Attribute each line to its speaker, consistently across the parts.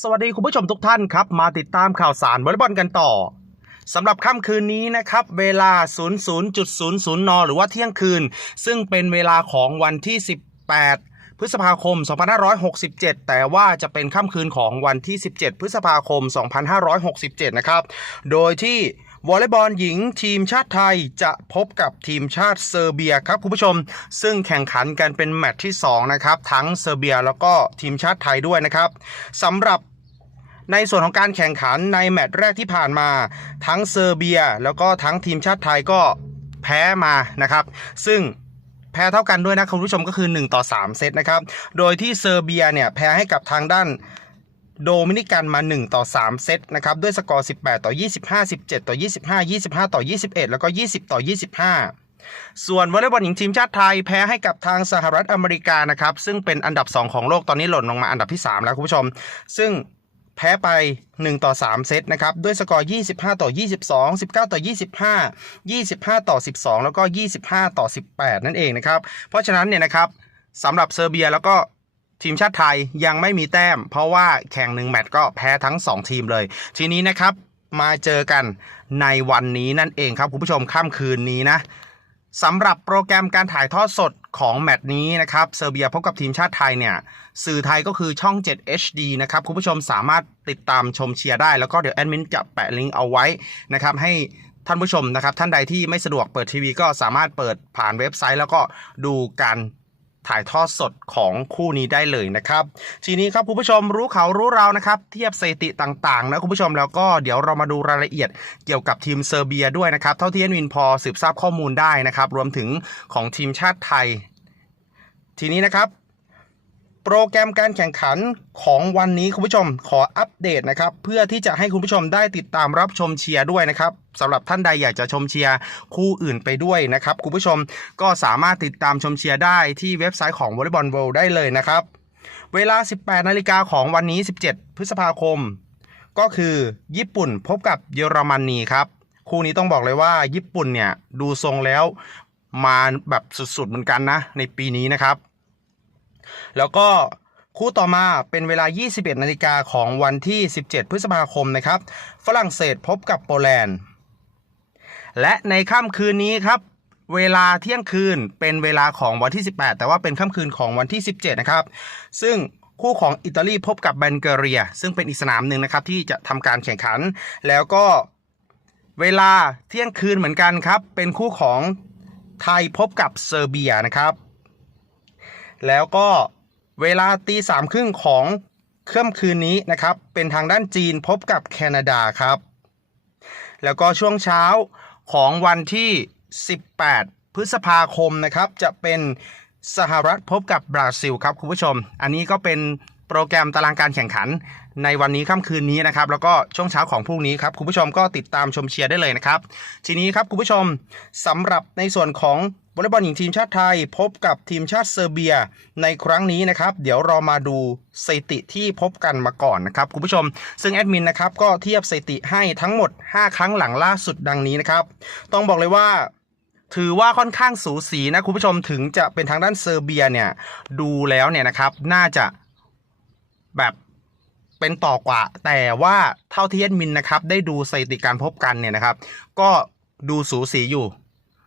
Speaker 1: สวัสดีคุณผู้ชมทุกท่านครับ มาติดตามข่าวสารวอลเลย์บอลกันต่อสำหรับค่ำคืนนี้นะครับ เวลา 00.00 น หรือว่าเที่ยงคืน ซึ่งเป็นเวลาของวันที่ 18พฤษภาคม 2567 แต่ว่าจะเป็นค่ำคืนของวันที่ 17 พฤษภาคม 2567 นะครับ โดยที่ วอลเลย์บอลหญิงทีมชาติไทยจะพบกับทีมชาติเซอร์เบียครับคุณผู้ชม ซึ่งแข่งขันกันเป็นแมตช์ที่2นะครับทั้งเซอร์เบียแล้วก็ทีมชาติไทยด้วยนะครับสำหรับในส่วนของการแข่งขันในแมตช์แรกที่ผ่านมา ทั้งเซอร์เบีย แล้วก็ทั้งทีมชาติไทยก็แพ้มานะครับ ซึ่งแพ้เท่ากันด้วยนะคุณผู้ชมก็คือ 1 ต่อ 3 เซตนะครับ โดยที่เซอร์เบียเนี่ยแพ้ให้กับทางด้าน โดมินิกันมา 1 ต่อ 3 เซตนะครับ ด้วยสกอร์ 18 ต่อ 25 17 ต่อ 25 25 ต่อ 21 แล้วก็ 20 ต่อ 25 ส่วนวอลเลย์บอลหญิงทีมชาติไทยแพ้ให้กับทางสหรัฐอเมริกานะครับ ซึ่งเป็นอันดับ 2 ของโลกตอนนี้หล่นลงมาอันดับที่ 3 แล้วคุณผู้ชม ซึ่งแพ้ไป 1 ต่อ 3 เซตนะครับ ด้วยสกอร์ 25 ต่อ 22 19 ต่อ 25 25 ต่อ 12 แล้วก็ 25 ต่อ 18 นั่นเองนะครับ เพราะฉะนั้นเนี่ยนะครับสำหรับเซอร์เบียแล้วก็ ทีมชาติไทยยังไม่มีแต้ม เพราะว่าแข่งหนึ่งแมตช์ก็แพ้ทั้ง 2 ทีมเลย ทีนี้นะครับมาเจอกันในวันนี้นั่นเองครับคุณผู้ชมค่ำคืนนี้นะสำหรับโปรแกรมการถ่ายทอดสดของแมตช์นี้นะครับเซอร์เบียพบกับทีมชาติไทยเนี่ย สื่อไทยก็คือช่อง 7 HD นะครับ คุณผู้ชมสามารถติดตามชมเชียร์ได้ แล้วก็เดี๋ยวแอดมินจะแปะลิงก์เอาไว้นะครับ ให้ท่านผู้ชมนะครับ ท่านใดที่ไม่สะดวกเปิดทีวีก็สามารถเปิดผ่านเว็บไซต์ แล้วก็ดูการ ถ่ายทอดสดของคู่นี้ได้เลยนะครับ ทีนี้ครับคุณผู้ชมรู้เขารู้เรานะครับเทียบสถิติต่างๆนะคุณผู้ชมแล้วก็เดี๋ยวเรามาดูรายละเอียดเกี่ยวกับทีมเซอร์เบียด้วยนะครับ เท่าที่เอ็นวินพอสืบทราบข้อมูลได้นะครับ รวมถึงของทีมชาติไทย ทีนี้นะครับ โปรแกรมการแข่งขันของวันนี้คุณผู้ชมขออัปเดตนะครับ เพื่อที่จะให้คุณผู้ชมได้ติดตามรับชมเชียร์ด้วยนะครับสำหรับท่านใดอยากจะชมเชียร์คู่อื่นไปด้วยนะครับคุณผู้ชมก็สามารถติดตามชมเชียร์ได้ที่เว็บไซต์ของ Volleyball World ได้เลยนะครับ เวลา 18 นาฬิกาของวันนี้ 17 พฤษภาคม ก็คือญี่ปุ่นพบกับเยอรมนีครับคู่นี้ต้องบอกเลยว่าญี่ปุ่นเนี่ยดูทรงแล้วมาแบบสุดๆเหมือนกันนะในปีนี้นะครับ แล้วก็คู่ต่อมาเป็นเวลา 21 นาฬิกาของวันที่ 17 พฤษภาคมนะครับ ฝรั่งเศสพบกับโปแลนด์ และในค่ำคืนนี้ครับ เวลาเที่ยงคืนเป็นเวลาของวันที่ 18 แต่ว่าเป็นค่ำคืนของวันที่ 17 นะครับ ซึ่งคู่ของอิตาลีพบกับบัลแกเรีย ซึ่งเป็นอีกสนามหนึ่งนะครับที่จะทำการแข่งขัน แล้วก็เวลาเที่ยงคืนเหมือนกันครับ เป็นคู่ของไทยพบกับเซอร์เบียนะครับ แล้วก็เวลาตีสามครึ่งของค่ำคืนนี้นะครับ เป็นทางด้านจีนพบกับแคนาดาครับ แล้วก็ช่วงเช้าของวันที่ 18 พฤษภาคมนะครับ จะเป็นสหรัฐพบกับบราซิลครับคุณผู้ชม อันนี้ก็เป็นโปรแกรมตารางการแข่งขันในวันนี้ค่ำคืนนี้นะครับ แล้วก็ช่วงเช้าของพรุ่งนี้ครับคุณผู้ชมก็ติดตามชมเชียร์ได้เลยนะครับ ทีนี้ครับคุณผู้ชมสำหรับในส่วนของ วอลเลย์บอลหญิงทีมชาติไทยพบกับทีมชาติเซอร์เบียในครั้งนี้นะครับ เดี๋ยวเรามาดูสถิติที่พบกันมาก่อนนะครับคุณผู้ชม ซึ่งแอดมินนะครับก็เทียบสถิติให้ทั้งหมด 5 ครั้งหลังล่าสุดดังนี้นะครับ ต้องบอกเลยว่าถือว่าค่อนข้างสูสีนะคุณผู้ชมถึงจะเป็นทางด้านเซอร์เบียเนี่ยดูแล้วเนี่ยนะครับน่าจะแบบเป็นต่อกว่า แต่ว่าเท่าที่แอดมินนะครับได้ดูสถิติการพบกันเนี่ยนะครับ ก็ดูสูสีอยู่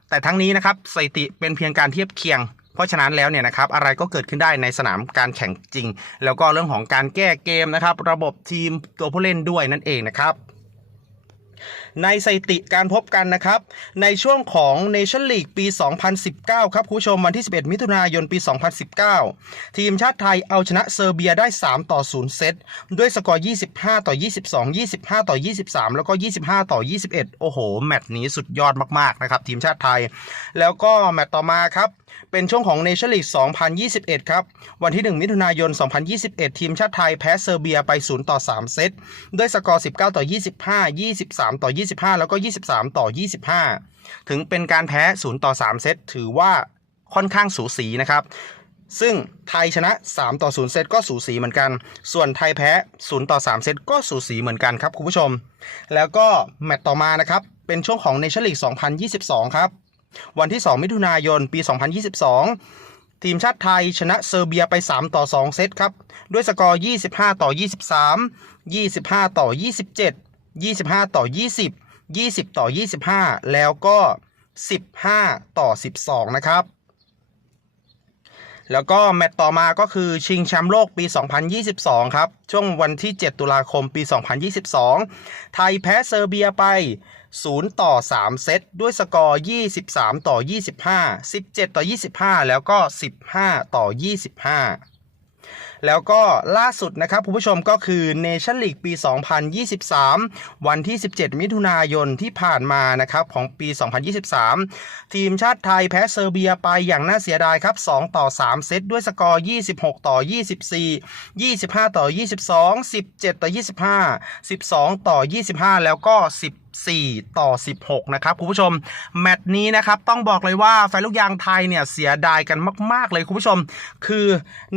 Speaker 1: แต่ทั้งนี้นะครับสถิติเป็นเพียงการเทียบเคียง เพราะฉะนั้นแล้วเนี่ยนะครับอะไรก็เกิดขึ้นได้ในสนามการแข่งจริง แล้วก็เรื่องของการแก้เกมนะครับ ระบบทีมตัวผู้เล่นด้วยนั่นเองนะครับ ในสถิติการพบกันนะครับ ในช่วงของ Nation League ปี 2019 ครับคุณผู้ชมวันที่ 11 มิถุนายนปี 2019 ทีมชาติไทยเอาชนะเซอร์เบียได้ 3 ต่อ 0 เซต ด้วยสกอร์ 25 ต่อ 22 25 ต่อ 23 แล้วก็ 25 ต่อ 21 โอ้โห แมตช์นี้สุดยอดมาก ๆ นะครับ ทีมชาติไทย แล้วก็แมตช์ต่อมาครับ เป็นช่วงของ Nation League 2021 ครับ วันที่ 1 มิถุนายน 2021 ทีมชาติไทยแพ้เซอร์เบียไป 0 ต่อ 3 เซต ด้วยสกอร์ 19 ต่อ 25 23ต่อ 25 แล้วก็ 23 ต่อ 25 ถึงเป็นการแพ้ 0 ต่อ 3 เซตถือว่าค่อนข้างสูสีนะครับ ซึ่งไทยชนะ 3 ต่อ 0 เซตก็สูสีเหมือนกัน ส่วนไทยแพ้ 0 ต่อ 3 เซตก็สูสีเหมือนกันครับคุณผู้ชม แล้วก็แมตต์ต่อมานะครับ เป็นช่วงของ Nation League 2022 ครับ วันที่ 2 มิถุนายน ปี 2022ทีมชาติไทยชนะเซอร์เบียไป 3 ต่อ 2 เซตครับ ด้วยสกอร์ 25 ต่อ 23 25 ต่อ 27 25 ต่อ 20 20 ต่อ 25 แล้วก็ 15 ต่อ 12 นะครับ แล้วก็แมตต์ต่อมาก็คือชิงแชมป์โลกปี 2022 ครับ ช่วงวันที่ 7 ตุลาคมปี 2022 ไทยแพ้เซอร์เบียไป 0 ต่อ 3 เซต ด้วยสกอร์ 23 ต่อ 25 17 ต่อ 25 แล้วก็ 15 ต่อ 25 แล้วก็ล่าสุดนะครับคุณผู้ชมก็คือเนชั่นลีกปี 2023 วันที่ 17 มิถุนายนที่ผ่านมานะครับของปี 2023 ทีมชาติไทยแพ้เซอร์เบียไปอย่างน่าเสียดายครับ 2 ต่อ 3 เซตด้วยสกอร์ 26 ต่อ 24 25 ต่อ 22 17 ต่อ 25 12 ต่อ 25 แล้วก็14ต่อ 16 นะครับ คุณผู้ชม แมตช์นี้นะครับ ต้องบอกเลยว่าแฟนลูกยางไทยเนี่ย เสียดายกันมาก ๆ เลยคุณผู้ชม คือ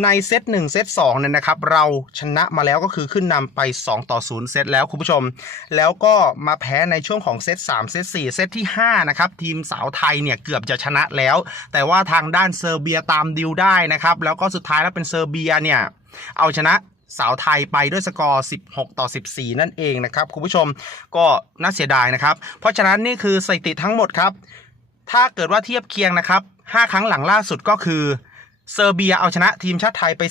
Speaker 1: ในเซต1เซต2เนี่ยนะครับเราชนะมาแล้วก็คือขึ้นนำไป 2 ต่อ 0 เซตแล้วคุณผู้ชม แล้วก็มาแพ้ในช่วงของเซต3เซต4เซตที่5นะครับทีมสาวไทยเนี่ยเกือบจะชนะแล้ว แต่ว่าทางด้านเซอร์เบียตามดิวได้นะครับแล้วก็สุดท้ายแล้วเป็นเซอร์เบียเนี่ยเอาชนะสาวไทยไปด้วยสกอร์ 16 ต่อ 14 นั่นเองนะครับคุณผู้ชมก็น่าเสียดายนะครับ เพราะฉะนั้นนี่คือสถิติทั้งหมดครับ ถ้าเกิดว่าเทียบเคียงนะครับ 5 ครั้งหลังล่าสุดก็คือ เซอร์เบียเอาชนะทีมชาติไทยไป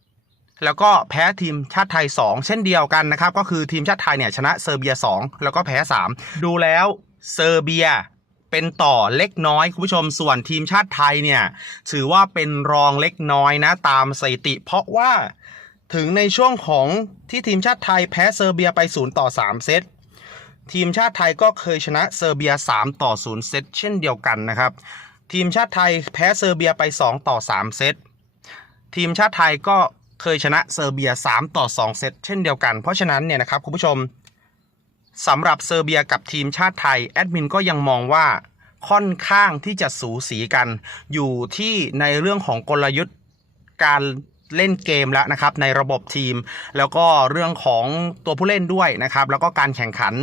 Speaker 1: 3 แล้วก็แพ้ทีมชาติไทย 2 เช่นเดียวกันนะครับ ก็คือทีมชาติไทยเนี่ยชนะเซอร์เบีย 2 แล้วก็แพ้ 3 ดูแล้วเซอร์เบียเป็นต่อเล็กน้อยคุณผู้ชมส่วนทีมชาติไทยเนี่ยถือว่าเป็นรองเล็กน้อยนะตามสถิติ เพราะว่าถึงในช่วงของที่ทีมชาติไทยแพ้เซอร์เบียไป 0 ต่อ 3 เซตทีมชาติไทยก็เคยชนะเซอร์เบีย 3 ต่อ 0 เซตเช่นเดียวกันนะครับ ทีมชาติไทยแพ้เซอร์เบียไป 2 ต่อ 3 เซต ทีมชาติไทยก็เคยชนะเซอร์เบีย 3 ต่อ 2 เซต เช่นเดียวกัน เพราะฉะนั้นเนี่ยนะครับคุณผู้ชมสำหรับเซอร์เบียกับทีมชาติไทยแอดมินก็ยังมองว่าค่อนข้างที่จะสูสีกัน อยู่ที่ในเรื่องของกลยุทธ์การเล่นเกมแล้วนะครับในระบบทีม แล้วก็เรื่องของตัวผู้เล่นด้วยนะครับ แล้วก็การแข่งขัน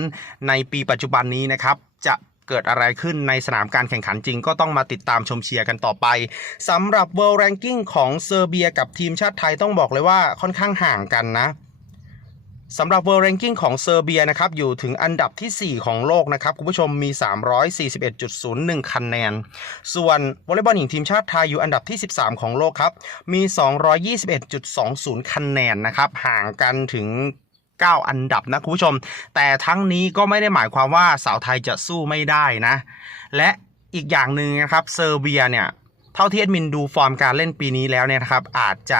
Speaker 1: ในปีปัจจุบันนี้นะครับ จะ เกิดอะไรขึ้นในสนามการแข่งขันจริงก็ต้องมาติดตามชมเชียร์กันต่อไปสำหรับ World Ranking ของเซอร์เบียกับทีมชาติไทยต้องบอกเลยว่าค่อนข้างห่างกันนะสำหรับ World Ranking ของเซอร์เบียนะครับอยู่ถึงอันดับที่ 4 ของโลกนะครับ คุณผู้ชมมี 341.01 คะแนน ส่วนวอลเลย์บอลหญิงทีมชาติไทยอยู่อันดับที่ 13 ของโลกครับ มี 221.20 คะแนนนะครับ ห่างกันถึง 9 อันดับนะคุณผู้ชม แต่ทั้งนี้ก็ไม่ได้หมายความว่าสาวไทยจะสู้ไม่ได้นะ และอีกอย่างหนึ่งนะครับเซอร์เบียเนี่ยเท่าที่เอ็ดมินดูฟอร์มการเล่นปีนี้แล้วเนี่ยนะครับอาจจะ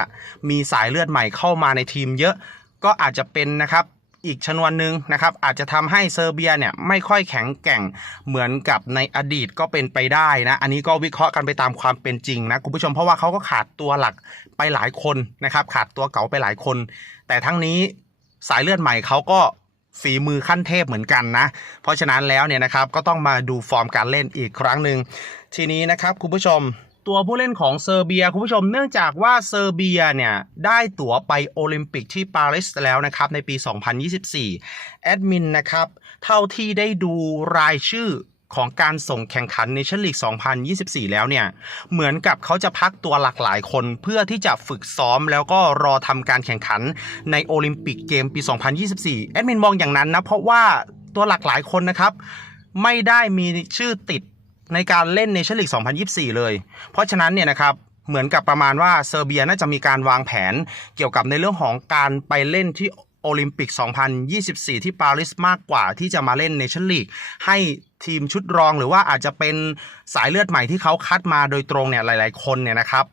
Speaker 1: มีสายเลือดใหม่เข้ามาในทีมเยอะก็อาจจะเป็นนะครับอีกชนวนหนึ่งนะครับอาจจะทำให้เซอร์เบียเนี่ยไม่ค่อยแข็งแกร่งเหมือนกับในอดีตก็เป็นไปได้นะ อันนี้ก็วิเคราะห์กันไปตามความเป็นจริงนะคุณผู้ชมเพราะว่าเขาก็ขาดตัวหลักไปหลายคนนะครับขาดตัวเก่าไปหลายคน แต่ทั้งนี้ สายเลือดใหม่เขาก็ฝีมือขั้นเทพเหมือนกันนะ เพราะฉะนั้นแล้วเนี่ยนะครับก็ต้องมาดูฟอร์มการเล่นอีกครั้งหนึ่งทีนี้นะครับคุณผู้ชมตัวผู้เล่นของเซอร์เบียคุณผู้ชมเนื่องจากว่าเซอร์เบียเนี่ยได้ตั๋วไปโอลิมปิกที่ปารีสแล้วนะครับในปี 2024 แอดมินนะครับเท่าที่ได้ดูรายชื่อ ของการส่งแข่งขันในชั่นลีก 2024 แล้วเนี่ย เหมือนกับเขาจะพักตัวหลากหลายคนเพื่อที่จะฝึกซ้อมแล้วก็รอทำการแข่งขันในโอลิมปิกเกมปี 2024 แอดมินมองอย่างนั้นนะ เพราะว่าตัวหลากหลายคนนะครับ ไม่ได้มีชื่อติดในการเล่นในชั่นลีก 2024 เลย เพราะฉะนั้นเนี่ยนะครับเหมือนกับประมาณว่าเซอร์เบียน่าจะมีการวางแผนเกี่ยวกับในเรื่องของการไปเล่นที่ โอลิมปิก 2024 ที่ปารีสมากกว่าที่จะมาเล่นเนชั่นลีกให้ทีมชุดรองหรือว่าอาจจะเป็นสายเลือดใหม่ที่เขาคัดมาโดยตรงเนี่ยหลาย ๆ คนเนี่ยนะครับ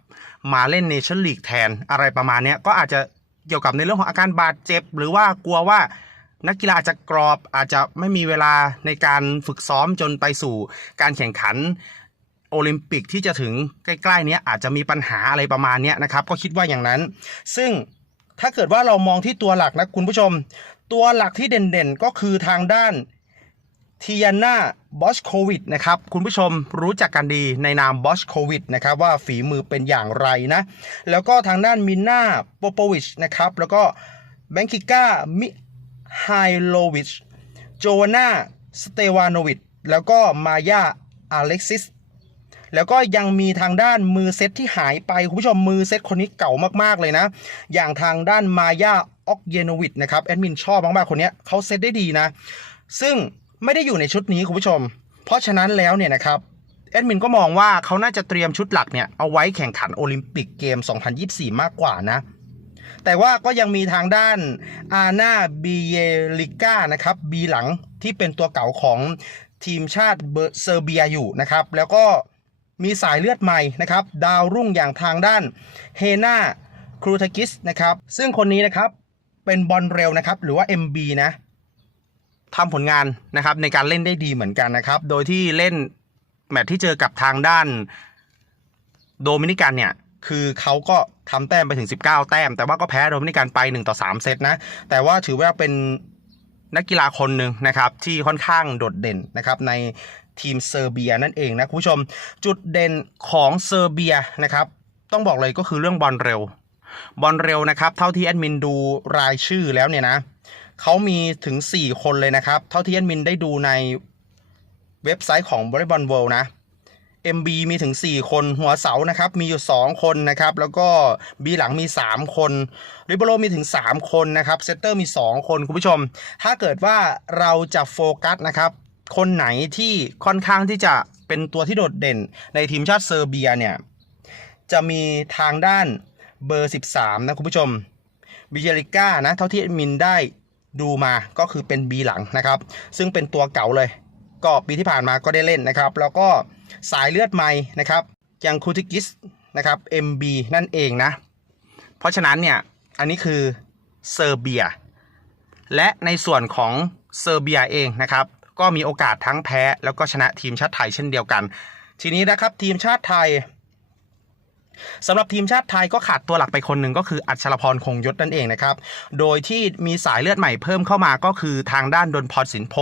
Speaker 1: มาเล่นเนชั่นลีกแทนอะไรประมาณนี้ก็อาจจะเกี่ยวกับในเรื่องของอาการบาดเจ็บ หรือว่ากลัวว่านักกีฬาอาจจะกรอบอาจจะไม่มีเวลาในการฝึกซ้อมจนไปสู่การแข่งขันโอลิมปิกที่จะถึงใกล้ๆเนี้ยอาจจะมีปัญหาอะไรประมาณนี้นะครับ ก็คิดว่าอย่างนั้น ซึ่ง ถ้าเกิดว่าเรามองที่ตัวหลักนะคุณผู้ชม ตัวหลักที่เด่นๆ ก็คือทางด้านทียาน่าบอชโควิดนะครับ คุณผู้ชมรู้จักกันดีในนามบอชโควิดนะครับ ว่าฝีมือเป็นอย่างไรนะ แล้วก็ทางด้านมิน่าโปโปวิชนะครับ แล้วก็แบงคิก้ามิไฮโลวิชโจวาน่าสเตวาโนวิชแล้วก็มายาอเล็กซิส แล้วก็ยังมีทางด้านมือเซตที่หายไป คุณผู้ชมมือเซตคนนี้เก่ามากๆเลยนะ อย่างทางด้านมายาออกเยโนวิดนะครับแอดมินชอบมากๆคนนี้เขาเซตได้ดีนะ ซึ่งไม่ได้อยู่ในชุดนี้คุณผู้ชม เพราะฉะนั้นแล้วเนี่ยนะครับแอดมินก็มองว่าเขาน่าจะเตรียมชุดหลักเนี่ยเอาไว้แข่งขันโอลิมปิกเกม 2024 มากกว่านะ แต่ว่าก็ยังมีทางด้านอาณาบีเยลิก้านะครับบีหลังที่เป็นตัวเก่าของทีมชาติเซอร์เบียอยู่นะครับ แล้วก็ มีสายเลือดใหม่นะครับ ดาวรุ่งอย่างทางด้านเฮนาครูทากิสนะครับ ซึ่งคนนี้นะครับเป็นบอลเร็วนะครับ หรือว่า MB นะทำผลงานนะครับในการเล่นได้ดีเหมือนกันนะครับ โดยที่เล่นแมตช์ที่เจอกับทางด้านโดมินิกันเนี่ย คือเขาก็ทำแต้มไปถึง 19 แต้ม แต่ว่าก็แพ้โดมินิกันไป1ต่อ3เซตนะ แต่ว่าถือว่าเป็นนักกีฬาคนหนึ่งนะครับที่ค่อนข้างโดดเด่นนะครับใน ทีมเซอร์เบียนั่นเองนะคุณผู้ชม จุดเด่นของเซอร์เบียนะครับ ต้องบอกเลยก็คือเรื่องบอลเร็ว บอลเร็วนะครับ เท่าที่แอดมินดูรายชื่อแล้วเนี่ยนะเขามีถึง 4 คนเลยนะครับ เท่าที่แอดมินได้ดูในเว็บไซต์ของ Volleyball World นะ MB มีถึง 4 คนหัวเสานะครับ มีอยู่ 2 คนนะครับ แล้วก็ B หลังมี 3 คนริโบโรมีถึง 3 คนนะครับเซตเตอร์มี 2 คน คุณผู้ชม ถ้าเกิดว่าเราจะโฟกัสนะครับ คนไหนที่ค่อนข้างที่จะเป็นตัวที่โดดเด่นในทีมชาติเซอร์เบียเนี่ย จะมีทางด้านเบอร์ 13 นะคุณผู้ชมบิเจลิก้านะ เท่าที่มินได้ดูมาก็คือเป็น B หลังนะครับ ซึ่งเป็นตัวเก่าเลย ก็ปีที่ผ่านมาก็ได้เล่นนะครับ แล้วก็สายเลือดใหม่นะครับย่างคูติกิสนะครับ MB นั่นเองนะ เพราะฉะนั้นเนี่ย อันนี้คือเซอร์เบีย และในส่วนของเซอร์เบียเองนะครับ ก็มีโอกาสทั้งแพ้ แล้วก็ชนะทีมชาติไทยเช่นเดียวกัน ทีนี้นะครับทีมชาติไทยสำหรับทีมชาติไทยก็ขาดตัวหลักไปคนหนึ่งก็คืออัชรพรคงยศนั่นเองนะครับ โดยที่มีสายเลือดใหม่เพิ่มเข้ามาก็คือทางด้านดนพรสินโพ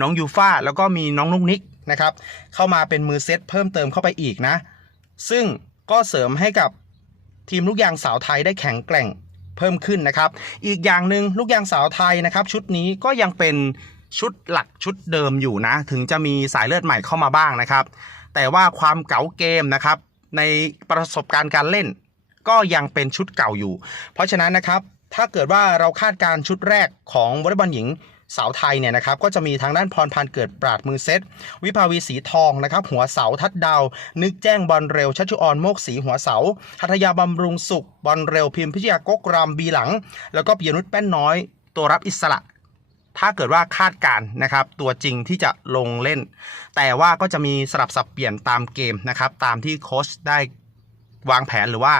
Speaker 1: น้องยูฟ่าแล้วก็มีน้องนุกนิกนะครับ เข้ามาเป็นมือเซตเพิ่มเติมเข้าไปอีกนะ ซึ่งก็เสริมให้กับทีมลูกยางสาวไทยได้แข็งแกร่งเพิ่มขึ้นนะครับ อีกอย่างหนึ่งลูกยางสาวไทยนะครับ ชุดนี้ก็ยังเป็น ชุดหลักชุดเดิมอยู่นะ ถึงจะมีสายเลือดใหม่เข้ามาบ้างนะครับ แต่ว่าความเก๋าเกมนะครับ ในประสบการณ์การเล่น ก็ยังเป็นชุดเก่าอยู่ เพราะฉะนั้นนะครับ ถ้าเกิดว่าเราคาดการชุดแรกของวอลเลย์บอลหญิงสาวไทยเนี่ยนะครับก็จะมีทางด้านพรพันธ์เกิดปราดมือเซต วิภาวีสีทองนะครับหัวเสาทัดดาว นึกแจ้งบอลเร็วชัชชุออนโมกสีหัวเสาหัตยาบำรุงสุขบอลเร็วพิมพิชยากกรามบีหลัง แล้วก็ปิยนุชแป้นน้อย ตัวรับอิสระ ถ้าเกิดว่าคาดการณ์นะครับ ตัวจริงที่จะลงเล่น แต่ว่าก็จะมีสลับสับเปลี่ยนตามเกมนะครับ ตามที่โค้ชได้วางแผนหรือว่า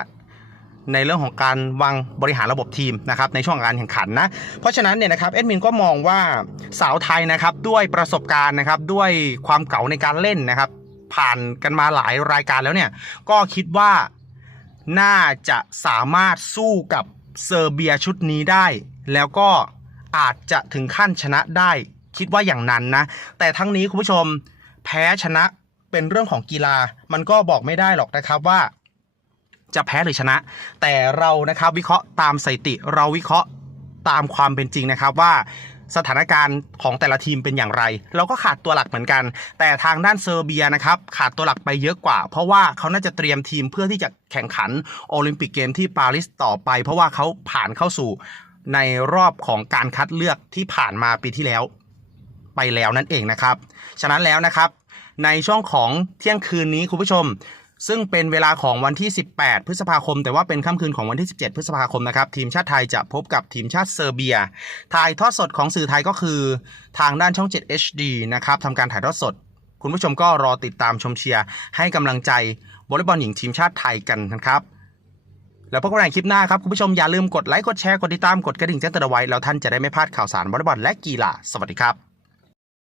Speaker 1: ในเรื่องของการวางบริหารระบบทีมนะครับในช่วงการแข่งขันนะ เพราะฉะนั้นเนี่ยนะครับเอ็ดมินก็มองว่าสาวไทยนะครับด้วยประสบการณ์นะครับด้วยความเก่าในการเล่นนะครับ ผ่านกันมาหลายรายการแล้วเนี่ยก็คิดว่าน่าจะสามารถสู้กับเซอร์เบียชุดนี้ได้ แล้วก็ อาจจะถึงขั้นชนะได้ คิดว่าอย่างนั้นนะ แต่ทั้งนี้คุณผู้ชมแพ้ชนะเป็นเรื่องของกีฬา มันก็บอกไม่ได้หรอกนะครับว่า จะแพ้หรือชนะ แต่เรานะครับวิเคราะห์ตามสถิติเราวิเคราะห์ตามความเป็นจริงนะครับว่าสถานการณ์ของแต่ละทีมเป็นอย่างไร เราก็ขาดตัวหลักเหมือนกัน แต่ทางด้านเซอร์เบียนะครับขาดตัวหลักไปเยอะกว่า เพราะว่าเขาน่าจะเตรียมทีมเพื่อที่จะแข่งขันโอลิมปิกเกมที่ปารีสต่อไป เพราะว่าเขาผ่านเข้าสู่ ในรอบของการคัดเลือกที่ผ่านมาปีที่แล้ว ไปแล้วนั่นเองนะครับ ฉะนั้นแล้วนะครับ ในช่วงของเที่ยงคืนนี้คุณผู้ชม ซึ่งเป็นเวลาของวันที่ 18 พฤษภาคม แต่ว่าเป็นค่ำคืนของวันที่ 17 พฤษภาคมนะครับ ทีมชาติไทยจะพบกับทีมชาติเซอร์เบีย ถ่ายทอดสดของสื่อไทยก็คือ ทางด้านช่อง 7 HD นะครับทำการถ่ายทอดสด คุณผู้ชมก็รอติดตามชมเชียร์ให้กำลังใจวอลเลย์บอลหญิงทีมชาติไทยกันนะครับ แล้วพบกันใหม่คลิปหน้าครับ คุณผู้ชมอย่าลืมกดไลค์กดแชร์กดติดตามกดกระดิ่งแจ้งเตือนเอาไว้แล้วท่านจะได้ไม่พลาดข่าวสารวอลเลย์บอลและกีฬาสวัสดีครับ